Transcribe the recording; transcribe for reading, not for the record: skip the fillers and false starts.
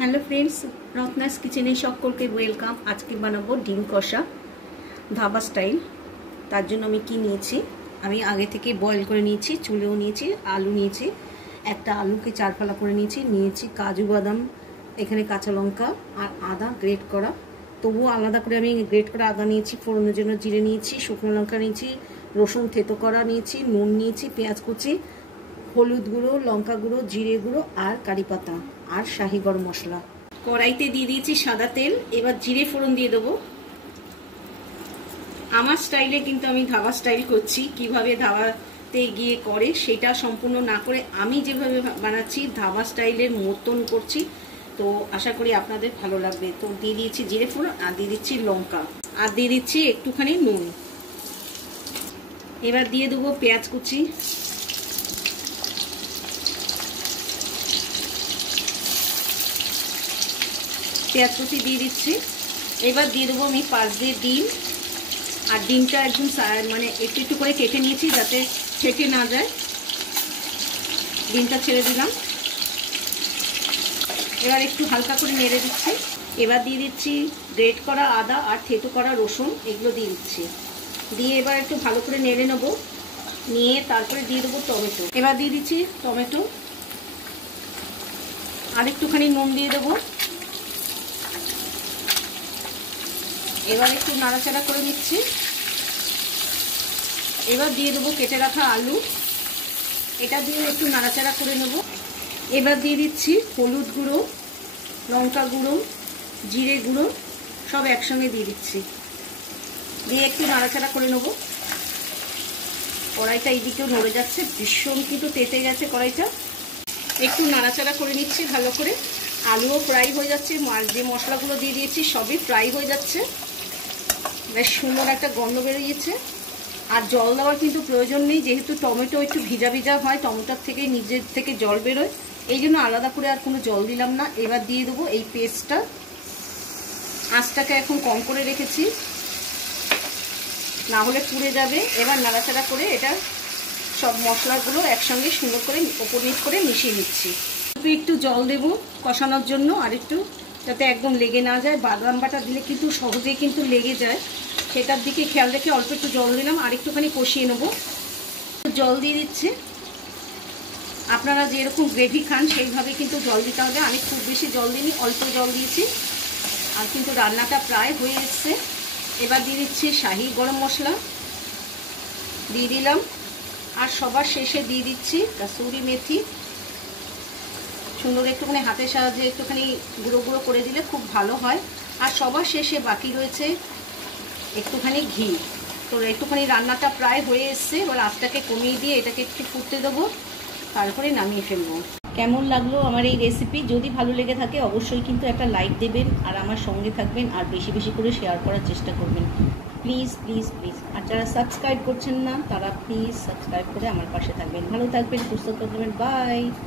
Hello friends, Ratna's কিচেনে সকলকে welcome. আজকে বানাবো ডিম কষা ধাবা স্টাইল। তার জন্য আমি কি নিয়েছি, আমি আগে থেকে বয়েল করে নিয়েছি, চুলেও নিয়েছি, আলু নিয়েছি, একটা আলুকে 4 ফালা করে নিয়েছি কাজু বাদাম, এখানে কাঁচা লঙ্কা আর আদা গ্রেট করা। তবুও আলাদা করে আমি গ্রেট করা আদা নিয়েছি, ফোড়নের জন্য জিরে নিয়েছি, শুকনো লঙ্কা নিয়েছি, রসুন থেতো করা নিয়েছি, নুন নিয়েছি, পেঁয়াজ কুচি, হলুদ গুঁড়ো, লঙ্কা গুঁড়ো, জিরে গুঁড়ো আর কারি পাতা আর শাহি গরম মশলা। কড়াইতে দিয়ে দিয়েছি সাদা তেল। এবার জিরে ফোড়ন দিয়ে দেবো। আমার স্টাইলে কিন্তু আমি ধাবা স্টাইল করছি, কিভাবে ধাবাতে গিয়ে করে সেটা সম্পূর্ণ না করে আমি যেভাবে বানাচ্ছি ধাবা স্টাইলের মতন করছি। তো আশা করি আপনাদের ভালো লাগবে। তো দিয়ে দিয়েছি জিরে ফোড়ন আর দিয়ে দিচ্ছি লঙ্কা আর দিয়ে দিচ্ছি একটুখানি নুন। এবার দিয়ে দেবো পেঁয়াজ কুচি, পেঁয়াজ কুচি দিয়ে দিচ্ছি। এবার দিয়ে দেবো আমি 5 দিয়ে ডিম, আর ডিমটা একদম মানে একটু একটু করে কেটে নিয়েছি যাতে ফেটে না যায়। ডিমটা ছেড়ে দিলাম। এবার একটু হালকা করে নেড়ে দিচ্ছি। এবার দিয়ে দিচ্ছি গ্রেট করা আদা আর থেতো করা রসুন, এগুলো দিয়ে দিচ্ছি। দিয়ে এবার একটু ভালো করে নেড়ে নেবো, নিয়ে তারপরে দিয়ে দেবো টমেটো। এবার দিয়ে দিচ্ছি টমেটো আর একটুখানি নুন দিয়ে দেবো। এবার একটু নাড়াচাড়া করে নিচ্ছি। এবার দিয়ে দেবো কেটে রাখা আলু, এটা দিয়ে একটু নাড়াচাড়া করে নেব। এবার দিয়ে দিচ্ছি হলুদ গুঁড়ো, লঙ্কা গুঁড়ো, জিরে গুঁড়ো সব একসঙ্গে দিয়ে দিচ্ছি, দিয়ে একটু নাড়াচাড়া করে নেব। কড়াইটা এইদিকেও নড়ে যাচ্ছে, ভীষণ কিন্তু তেতে গেছে কড়াইটা। একটু নাড়াচাড়া করে নিচ্ছি ভালো করে। আলুও ফ্রাই হয়ে যাচ্ছে, যে মশলাগুলো দিয়ে দিয়েছি সবই ফ্রাই হয়ে যাচ্ছে, বেশ সুন্দর একটা গন্ধ বেরিয়েছে। আর জল দেওয়ার কিন্তু প্রয়োজন নেই, যেহেতু টমেটো একটু ভিজা ভিজা হয়, টমেটোর থেকে নিজের থেকে জল বেরোয়, এই জন্য আলাদা করে আর কোনো জল দিলাম না। এবার দিয়ে দেবো এই পেস্টটা। আঁচটাকে এখন কম করে রেখেছি, না হলে পুড়ে যাবে। এবার নাড়াচাড়া করে এটা সব মশলাগুলো একসঙ্গে সুন্দর করে ওপর নিচ করে মিশিয়ে নিচ্ছি। একটু জল দেব কষানোর জন্য, আর একটু যাতে একদম লেগে না যায়। বাদাম বাটা দিলে কিন্তু সহজেই কিন্তু লেগে যায়, সেটার দিকে খেয়াল রেখে অল্প একটু জল দিলাম। আর একটুখানি কষিয়ে নেব। জল দিয়ে দিচ্ছে, আপনারা যেরকম গ্রেভি খান সেইভাবে কিন্তু জল দিতে হবে। আমি খুব বেশি জল দিইনি, অল্প জল দিয়েছি। আর কিন্তু রান্নাটা প্রায় হয়ে এসছে। এবার দিয়ে দিচ্ছি শাহি গরম মশলা দিয়ে দিলাম, আর সবার শেষে দিয়ে দিচ্ছি কাসুরি মেথি। সুন্দর একটুখানি হাতের সাহায্যে একটুখানি গুঁড়ো গুঁড়ো করে দিলে খুব ভালো হয়। আর সবার শেষে বাকি রয়েছে একটুখানি ঘি। তো একটুখানি রান্নাটা প্রায় হয়ে এসছে। এবার আঁচটাকে কমিয়ে দিয়ে এটাকে একটু ফুটতে দেবো, তারপরে নামিয়ে ফেলবো। কেমন লাগলো আমার এই রেসিপি? যদি ভালো লেগে থাকে অবশ্যই কিন্তু একটা লাইক দেবেন, আর আমার সঙ্গে থাকবেন, আর বেশি বেশি করে শেয়ার করার চেষ্টা করবেন, প্লিজ প্লিজ প্লিজ। আর যারা সাবস্ক্রাইব করছেন না তারা প্লিজ সাবস্ক্রাইব করে আমার পাশে থাকবেন। ভালো থাকবেন, সুস্থ থাকবেন, বাই।